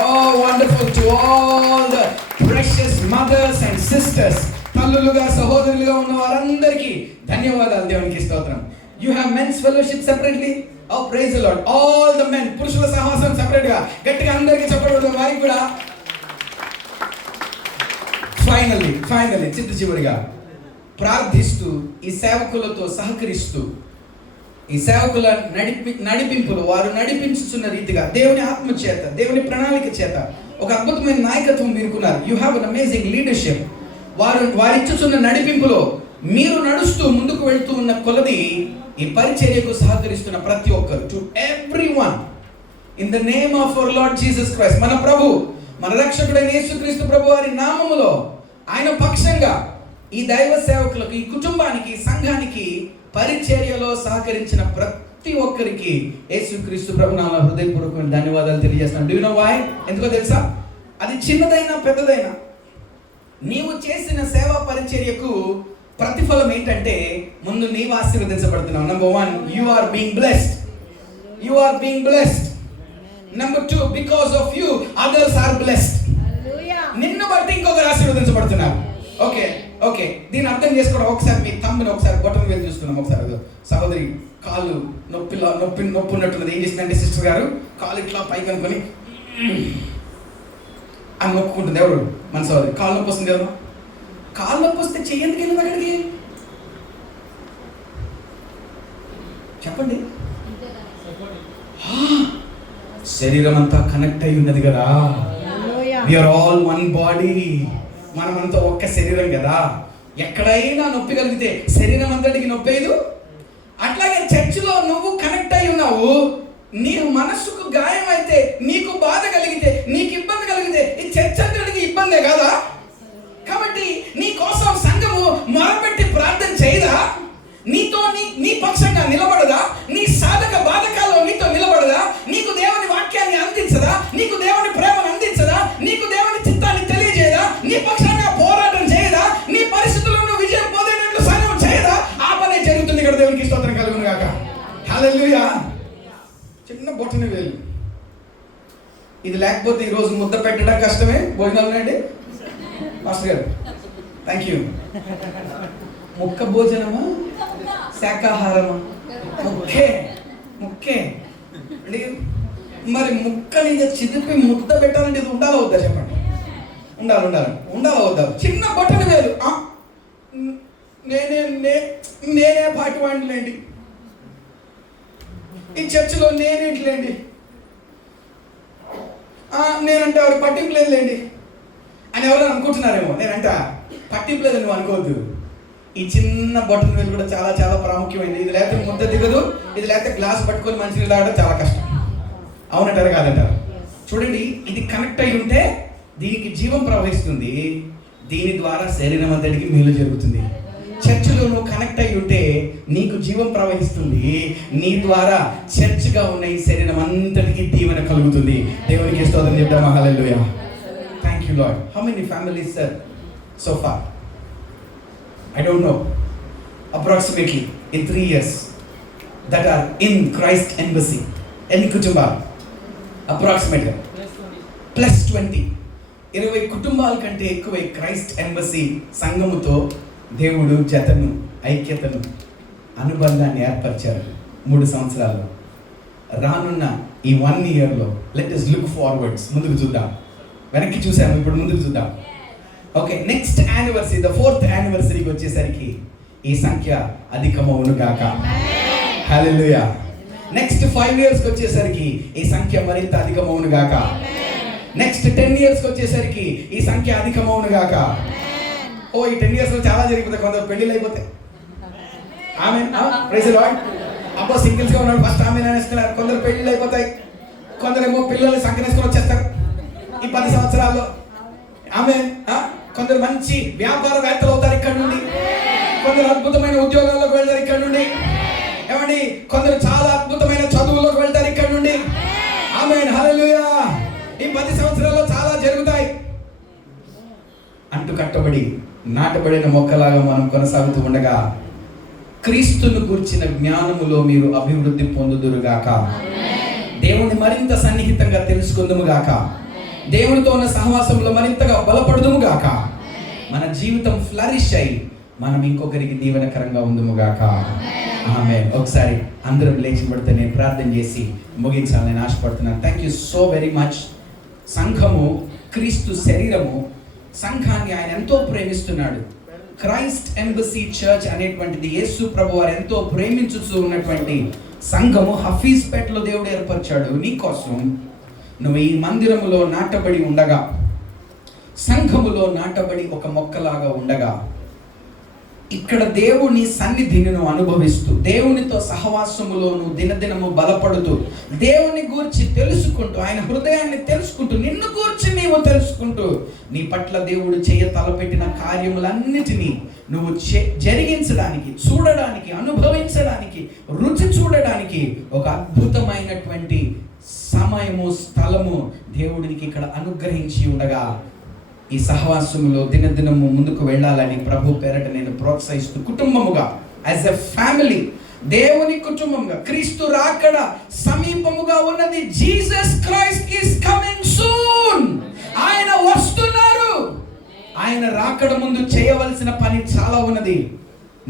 Oh, wonderful to all the precious mothers and sisters. తల్లులుగా సహోదరులుగా ఉన్న వారందరికీ ధన్యవాదాలు, దేవునికి స్తోత్రం. You have men's fellowship separately. Oh, praise the Lord. All the men, పురుషుల సహవాసం సెపరేట్ గా గట్టిగా అందరికీ చెప్పడం వారికి కూడా. ఫైనల్లీ చిట్ట చివరిగా ప్రార్థిస్తూ ఈ సేవకులతో సహకరిస్తూ ఈ సేవకుల నడిపింపులు వారు నడిపించుతున్న రీతిగా దేవుని ఆత్మ చేత, దేవుని ప్రణాళిక చేత ఒక అద్భుతమైన నాయకత్వం మీరుకున్నారు. You have an amazing leadership. వారిచ్చుతున్న నడిపింపులో మీరు నడుస్తూ ముందుకు వెళ్తూ ఉన్న కొలది ఈ పరిచర్యకు సహకరిస్తున్న ప్రతి ఒక్కరు, to everyone, in the name of our Lord Jesus Christ, మన ప్రభు, మన రక్షకుడైన యేసుక్రీస్తు ప్రభు వారి నామములో ఆయన పక్షంగా ఈ దైవ సేవకులకు, ఈ కుటుంబానికి, సంఘానికి పరిచర్యలో సహకరించిన ప్రతి ఒక్కరికి యేసుక్రీస్తు ప్రభు నామములో హృదయపూర్వకమైన ధన్యవాదాలు తెలియజేస్తున్నాను. Do you know why? ఎందుకో తెలుసా? అది చిన్నదైనా పెద్దదైనా నీవు చేసిన సేవా పరిచర్యకు ప్రతిఫలం ఏంటంటే ముందు నీవు ఆశీర్వదించబడుతున్నావు. Number 1, you are being blessed. Number 2, because of you others are blessed. నిన్ను బట్టి ఇంకొకరు ఆశీర్వదించబడుతున్నారు. ఓకే దీన్ని అర్థం చేసుకోవడం. ఒకసారి మీ తమ్ముని ఒకసారి బొట్టను వేలు చూస్తున్నాం. ఒకసారి సహోదరి కాళ్ళు నొప్పి ఉన్నట్టున్నది. ఏం చేసిందంటే సిస్టర్ గారు కాలు ఇట్లా పైకి అనుకొని అని నొక్కుంటుంది. ఎవరు? మన సహోదరి. కాలు నొప్పి వస్తుంది కదా. కాలు నొప్పి వస్తే చెయ్యందుకు వెళ్ళింది అక్కడికి? చెప్పండి. శరీరం అంతా కనెక్ట్ అయి ఉన్నది కదా. We are all one body. మనమంతా ఒక్క శరీరం కదా. ఎక్కడైనా నొప్పి కలిగితే శరీరం అంతటికి నొప్పి అయ్యదు. అట్లాగే చర్చిలో నువ్వు కనెక్ట్ అయి ఉన్నావు. నీ మనస్సుకు గాయం అయితే, నీకు బాధ కలిగితే, నీకు ఇబ్బంది కలిగితే ఈ చర్చ్ అంతటికి ఇబ్బందే కదా. కాబట్టి నీ కోసం సంఘము మొరపెట్టి ప్రార్థన చేయదా? నీతో నీ పక్షంగా నిలబడదా? నీ సాధక బాధకాల్లో నీతో నిలబడదా? నీకు దేవుని వాక్యాన్ని అందించదా? నీకు దేవుని ప్రేమను అందించదా? నీకు దేవుని చిత్తాన్ని తెలియజేయదా? నీ పక్షంగా పోరాటం చేయదా? నీ పరిస్థితులను విజయం పొందేటట్లు సంఘం చేయదా? ఆ పనే జరుగుతుంది ఇక్కడ. దేవునికి స్తోత్రం కలుగును గాక. హల్లెలూయా. చిన్న బొట్టని వేలు. ఇది లేకపోతే ఈరోజు ముద్ద పెట్టడం కష్టమే. భోజనాలు ఉన్నాయండి మాస్టర్ గారు? Thank you. ముక్క భోజనమా శాకాహారమా? ముక్కే అంటే మరి ముక్కని చిదిపి ముద్ద పెట్టాలంటే ఇది ఉండాలా వద్దా చెప్పండి? ఉండాలా వద్దా? చిన్న బొట్టని వేలు. నేనే పాటి వాడిలేండి, ఈ చర్చిలో నేనేంటిలేండి, నేనంటే ఎవరు పట్టింపు లేదులేండి అని ఎవరు అనుకుంటున్నారేమో. నేనంట పట్టింపు లేదు నువ్వు అనుకోవద్దు. ఈ చిన్న బొట్టన వేలు కూడా చాలా చాలా ప్రాముఖ్యమైనది. ఇది లేకపోతే ముద్ద దిగదు. ఇది లేకపోతే గ్లాస్ పట్టుకొని మంచినీళ్ళు తాగడం చాలా కష్టం. అవునంటారు కాదంటారు? చూడండి, ఇది కనెక్ట్ అయి ఉంటే దీనికి జీవం ప్రవహిస్తుంది. దీని ద్వారా శరీరం అంతటికి మేలు జరుగుతుంది. చర్చిలో నువ్వు కనెక్ట్ అయి ఉంటే నీకు జీవం ప్రవహిస్తుంది. నీ ద్వారా చర్చ్గా ఉన్న ఈ శరీరం అంతటికి దీవెన కలుగుతుంది. దేవునికి స్తోత్రం చెప్తాం. Hallelujah. Thank you Lord. How many families sir so far? I don't know. Approximately in 3 years that are in Christ Embassy. Any kutumbalu? Approximately +20. 20 కుటుంబాల కంటే ఎక్కువ క్రైస్ట్ ఎంబసీ సంఘముతో దేవుడు జతను, ఐక్యతను, అనుబంధాన్ని ఏర్పరిచారు 3 సంవత్సరాల్లో. రానున్న ఈ 1 yearలో లెట్ us look forwards. ముందుకు చూద్దాం. వెనక్కి చూసాము, ఇప్పుడు ముందుకు చూద్దాం. Okay, next anniversary, the 4th యానివర్సరీకి వచ్చేసరికి ఈ సంఖ్య అధికమవును గాక. హల్లెలూయా. నెక్స్ట్ 5 yearsకి వచ్చేసరికి ఈ సంఖ్య మరింత అధికమవును గాక. నెక్స్ట్ 10 yearsకి వచ్చేసరికి ఈ సంఖ్య అధికమవును గాక. ఈ 10 yearsలో చాలా జరిగిపోతాయి. కొందరు పెళ్ళిళ్ళు అయిపోతాయి. ఆమేన్. Praise the Lord. అబ్బో సింగిల్స్గా ఉన్నాడు ఫస్ట్ ఆమెన్ అనేస్తున్నారు. కొందరు పెళ్ళిళ్ళు అయిపోతాయి. కొందరేమో పిల్లలు సంకనేసుకొని వచ్చేస్తారు ఈ 10 సంవత్సరాల్లో. ఆమేన్. కొందరు కొందరు మంచి వ్యాపారవేత్తలు అవుతారు ఇక్కడ నుండి, కొందరు అద్భుతమైన ఉద్యోగాల్లోకి వెళ్తారు ఇక్కడ నుండి, ఏమండి కొందరు చాలా అద్భుతమైన చదువులోకి వెళ్తారు ఇక్కడ నుండి. ఆమేన్, హల్లెలూయా. ఈ 10 సంవత్సరాల్లో చాలా జరుగుతాయి. అంటు కట్టబడి నాటబడిన మొక్కలాగా మనం కొనసాగుతూ ఉండగా క్రీస్తును గూర్చిన జ్ఞానములో మీరు అభివృద్ధి పొందుదురుగాక. దేవుని మరింత సన్నిహితంగా తెలుసుకుందుముగాక. దేవునితో ఉన్న సహవాసంలో మరింతగా బలపడుదుముగాక. మన జీవితం ఫ్లరిష్ అయి మనం ఇంకొకరికి దీవెనకరంగా ఉందుముగాక. ఆమేన్. ఒకసారి అందరం లేచి పడితే నేను ప్రార్థన చేసి ముగించాలని ఆశపడుతున్నాను. Thank you so very much. సంఘము క్రీస్తు శరీరము. సంఘాన్ని ఆయన ఎంతో ప్రేమిస్తున్నాడు. క్రైస్ట్ ఎంబసీ చర్చ్ అనేటువంటిది యేసు ప్రభు వారు ఎంతో ప్రేమించుతూ ఉన్నటువంటి సంఘము హఫీజ్పేటలో దేవుడు ఏర్పరిచాడు నీ కోసం. నువ్వు ఈ మందిరములో నాటబడి ఉండగా, సంఘములో నాటబడి ఒక మొక్కలాగా ఉండగా, ఇక్కడ దేవుని సన్నిధిని నువ్వు అనుభవిస్తూ, దేవునితో సహవాసములో నువ్వు దినదినము బలపడుతూ, దేవుని గూర్చి తెలుసుకుంటూ, ఆయన హృదయాన్ని తెలుసుకుంటూ, నిన్ను గూర్చి నీవు తెలుసుకుంటూ, నీ పట్ల దేవుడు తలపెట్టిన కార్యములన్నిటినీ నువ్వు జరిగించడానికి, చూడడానికి, అనుభవించడానికి, రుచి చూడడానికి ఒక అద్భుతమైనటువంటి సమయము, స్థలము దేవుడికి ఇక్కడ అనుగ్రహించి ఉండగా, ఈ సహవాసములో దినదినము ముందుకు వెళ్ళాలని ప్రభు పేరట నేను ప్రోత్సహిస్తూ, కుటుంబముగా యాజ్ ఎ ఫ్యామిలీ, దేవుని కుటుంబంగా, క్రీస్తు రాకడ సమీపముగా ఉన్నది. Jesus Christ is coming soon. ఆయన వస్తున్నారు. ఆయన రాకడ ముందు చేయవలసిన పని చాలా ఉన్నది.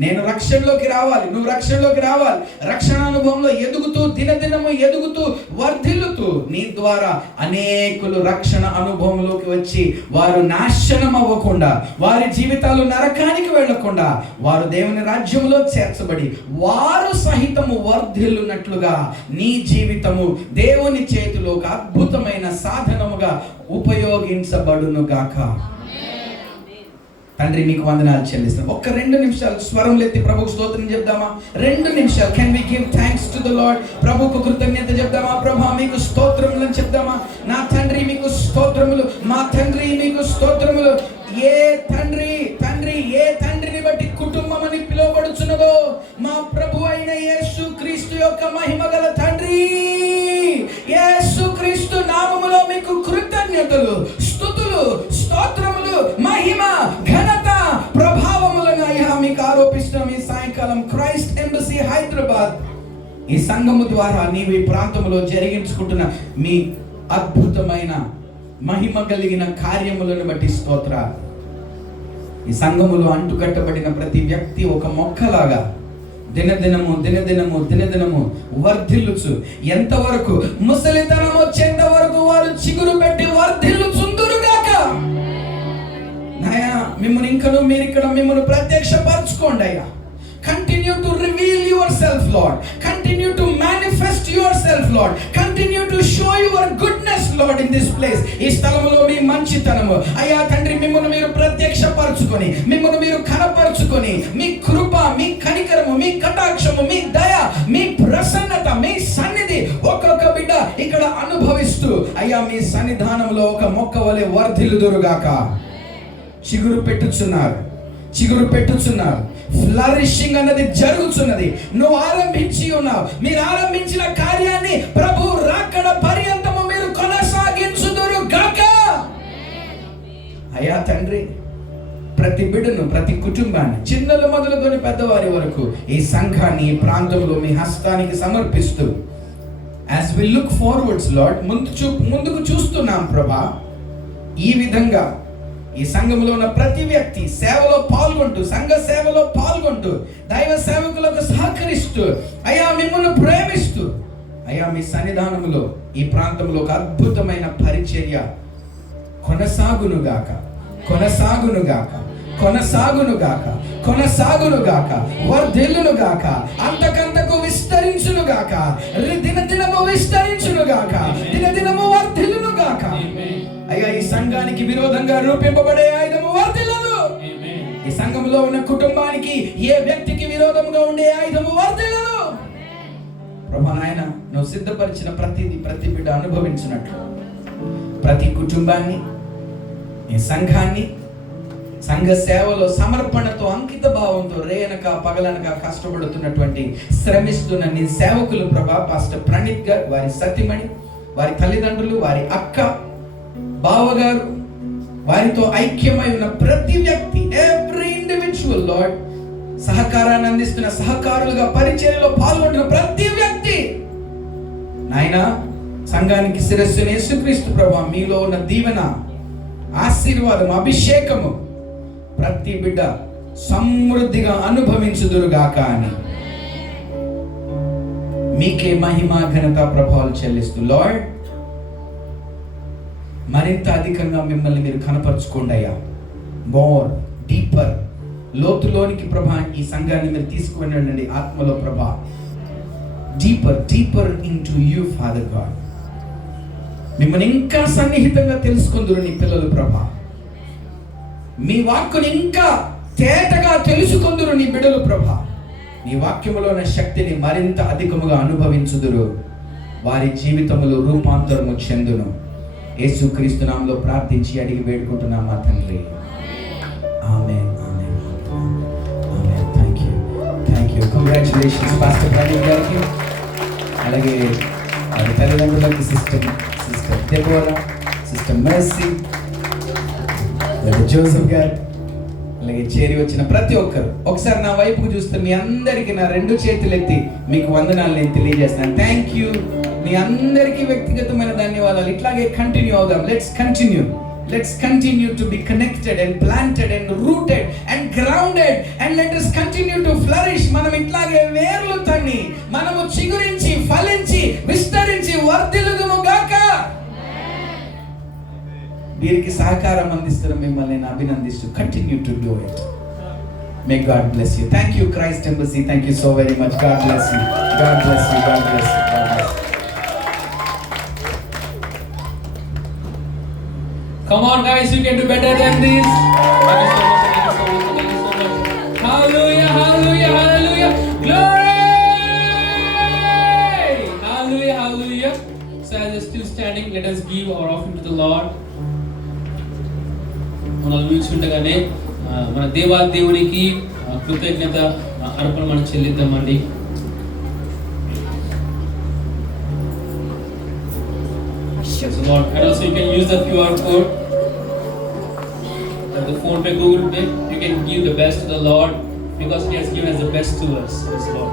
నేను రక్షణలోకి రావాలి, నువ్వు రక్షణలోకి రావాలి. రక్షణ అనుభవంలో ఎదుగుతూ, దినదినము ఎదుగుతూ, వర్ధిల్లుతూ, నీ ద్వారా అనేకులు రక్షణ అనుభవంలోకి వచ్చి వారు నాశనం అవ్వకుండా, వారి జీవితాలు నరకానికి వెళ్లకుండా, వారు దేవుని రాజ్యంలో చేర్చబడి వారు సహితము వర్ధిల్లునట్లుగా నీ జీవితము దేవుని చేతిలో ఒక అద్భుతమైన సాధనముగా ఉపయోగించబడును గాక. తండ్రి మీకు వందనాలు చెల్లిస్తాం. ఒక్క 2 నిమిషాలు స్వరం ఎత్తి ప్రభుకు స్తోత్రం చెప్దామా? 2 నిమిషాలు. Can we give thanks to the Lord? ప్రభుకు కృతజ్ఞత చెప్దామా? ప్రభా మీకు స్తోత్రములు అని చెప్దామా? నా తండ్రి మీకు స్తోత్రములు, మా తండ్రి మీకు స్తోత్రములు. ఏ తండ్రిని బట్టి కుటుంబం అని పిలువబడుచున్నదో మా ప్రభు అయిన యేసు క్రీస్తు యొక్క మహిమ గల తండ్రి, యేసు క్రీస్తు నామములో మీకు కృతజ్ఞతలు, స్తుతులు, స్తోత్రములు, మహిమ, ఘనత, ప్రభావములను అయ్యా మీకు ఆరోపిస్తున్నాం. ఈ సాయంకాలం క్రైస్ట్ ఎంబసీ హైదరాబాద్ ఈ సంఘము ద్వారా నీవు ఈ ప్రాంతంలో జరిగించుకుంటున్న మీ అద్భుతమైన మహిమ కలిగిన కార్యములను బట్టి స్తోత్రాలు. ఈ సంఘములో అంటుకట్టబడిన ప్రతి వ్యక్తి ఒక మొక్కలాగా దినదినము వర్ధిల్లుచు, ఎంతవరకు ముసలితనం వచ్చేంత వరకు వారు చిగురు పెట్టి వర్ధిల్లుచుందురుగాక. నాయనా మిమ్మల్ని ఇంకను మీరు ఇక్కడ మిమ్మల్ని ప్రత్యక్షపరచుకోండి అయ్యా. Continue to reveal yourself, Lord. Continue to manifest yourself, Lord. Continue to show your goodness, Lord, in this place. ఈ స్థలములో మీ మంచితనము అయ్యా తండ్రి మిమ్మల్ని మీరు ప్రత్యక్షపరచుకొని, మిమ్మల్ని మీరు కనపరచుకొని, మీ కృప, మీ కనికరము, మీ కటాక్షము, మీ దయ, మీ ప్రసన్నత, మీ సన్నిధి ఒక్కొక్క బిడ్డ ఇక్కడ అనుభవిస్తూ అయ్యా మీ సన్నిధానంలో ఒక మొక్క వలె వర్ధిల్లుదురుగాక. చిగురు పెట్టుచున్నారు. ఫ్లరిషింగ్ అన్నది జరుగుతున్నది. నువ్వు ఆరంభించి ఉన్నావు. మీరు ఆరంభించిన కార్యాన్ని ప్రభు రాకడ పర్యంతము మీరు కొనసాగించుదురు గాక. అయ్యా తండ్రి ప్రతి బిడ్డను, ప్రతి కుటుంబాన్ని, చిన్నలు మొదలుకొని పెద్దవారి వరకు ఈ సంఘాన్ని ఈ ప్రాంతంలో మీ హస్తానికి సమర్పిస్తూ, as we look forwards Lord, ముందుకు చూస్తున్నాం ప్రభా. ఈ విధంగా ఈ సంఘములో ఉన్న ప్రతి వ్యక్తి సేవలో పాల్గొంటూ, సంఘ సేవలో పాల్గొంటూ, దైవ సేవకులకు సహకరిస్తూ, అయ్యా మిమ్మల్ని ప్రేమిస్తూ, అయ్యా మీ సన్నిధానములో ఈ ప్రాంతంలో ఒక అద్భుతమైన పరిచర్య కొనసాగునుగాక, వర్ధిల్లునుగాక, అంతకంతకు విస్తరించునుగాక, దినదినము విస్తరించునుగాక, దినదినము వర్ధిల్లునుగాక. అయ్యా ఈ సంఘానికి విరోధంగా రూపింపబడే ఆయుధము వర్ధిల్లదు. ఈ సంఘంలో ఉన్న కుటుంబానికి, ఏ వ్యక్తికి విరోధంగా ఉండే ఆయుధము వర్ధిల్లదు. ప్రభా నాయన నువ్వు సిద్ధపరిచిన ప్రతి బిడ్డ అనుభవించినట్లు ప్రతి కుటుంబాన్ని, ఈ సంఘాన్ని సంఘ సేవలో సమర్పణతో అంకిత భావంతో రేయనక పగలనక కష్టపడుతున్నటువంటి శ్రమిస్తున్న నీ సేవకులు ప్రభా, పాస్టర్ ప్రణీత్ గారు, వారి సతీమణి, వారి తల్లిదండ్రులు, వారి అక్క, బావగారు, వారితో ఐక్యమై ఉన్న ప్రతి వ్యక్తి, ఎవ్రీ ఇండివిజువల్ లార్డ్, సహకారాన్ని అందిస్తున్న సహకారులుగా పరిచర్యలో పాల్గొంటున్న ప్రతి వ్యక్తి నాయనా, సంఘానికి శిరస్సుని యేసుక్రీస్తు ప్రభా మీలో ఉన్న దీవెన, ఆశీర్వాదం, అభిషేకము ప్రతి బిడ్డ సమృద్ధిగా అనుభవించుదురుగాక అని మీకే మహిమ ఘనత ప్రభావాలు చెల్లిస్తూ లార్డ్, మరింత అధికంగా మిమ్మల్ని మీరు కనపరుచుకోండి అయ్యా. మోర్ డీపర్, లోతులోనికి ప్రభా ఈ సంఘాన్ని మీరు తీసుకుని వెళ్ళండి ఆత్మలో ప్రభా. Deeper into you father God. మిమ్మల్ని ఇంకా సన్నిహితంగా తెలుసుకుందురు నీ పిల్లలు ప్రభా. మీ వాక్కుని ఇంకా తేటగా తెలుసుకుందురు నీ బిడ్డలు ప్రభా. నీ వాక్యములో ఉన్న శక్తిని మరింత అధికముగా అనుభవించుదురు. వారి జీవితములు రూపాంతరము చెందును. యేసుక్రీస్తు నామములో ప్రార్థించి అడిగి వేడుకుంటున్నాం మా తండ్రి. ఆమేన్, ఆమేన్, ఆమేన్. Thank you. Congratulations pastor Praneeth గారికి, అలాగే వారి తల్లిదండ్రులకి, sister Deborah, sister Mercy, Joseph garu, అలాగే చేరి వచ్చిన ప్రతి ఒక్కరు. ఒకసారి నా వైపుకు చూస్తే మీ అందరికీ నా రెండు చేతులు ఎత్తి మీకు వందనాలు నేను తెలియజేస్తాను. Thank you. మీ అందరికీ వ్యక్తిగతమైన ధన్యవాదాలు. ఇట్లాగే కంటిన్యూ అవుదాం. Let's continue to be connected and planted and rooted and grounded and let us continue to flourish. మనం ఇట్లాగే వేర్లు తన్ని మనము చిగురించి ఫలించి విస్తరించి వర్ధిల్లుదుము గాక. దీనికి సహకారం అందిస్తున్న మిమ్మల్ని నేను అభినందిస్తూ continue to do it. May God bless you. Thank you Christ Embassy. Thank you so very much. God bless you. God bless you. God bless you. God bless you. Come on guys, you can do better than this. Thank you so much. Thank you so much. Thank you so much. Hallelujah, hallelujah, hallelujah. Glory! Hallelujah, hallelujah. So as you're still standing, let us give our offering to the Lord. మనం చూస్తుండగానే మన దేవునికి కృతజ్ఞత అర్పణ మనం చెల్లిద్దామండి. So Lord, and also you can use the QR code, the phone pay, Google Pay. You can give the best to the Lord because He has given us the best to us. Yes, Lord.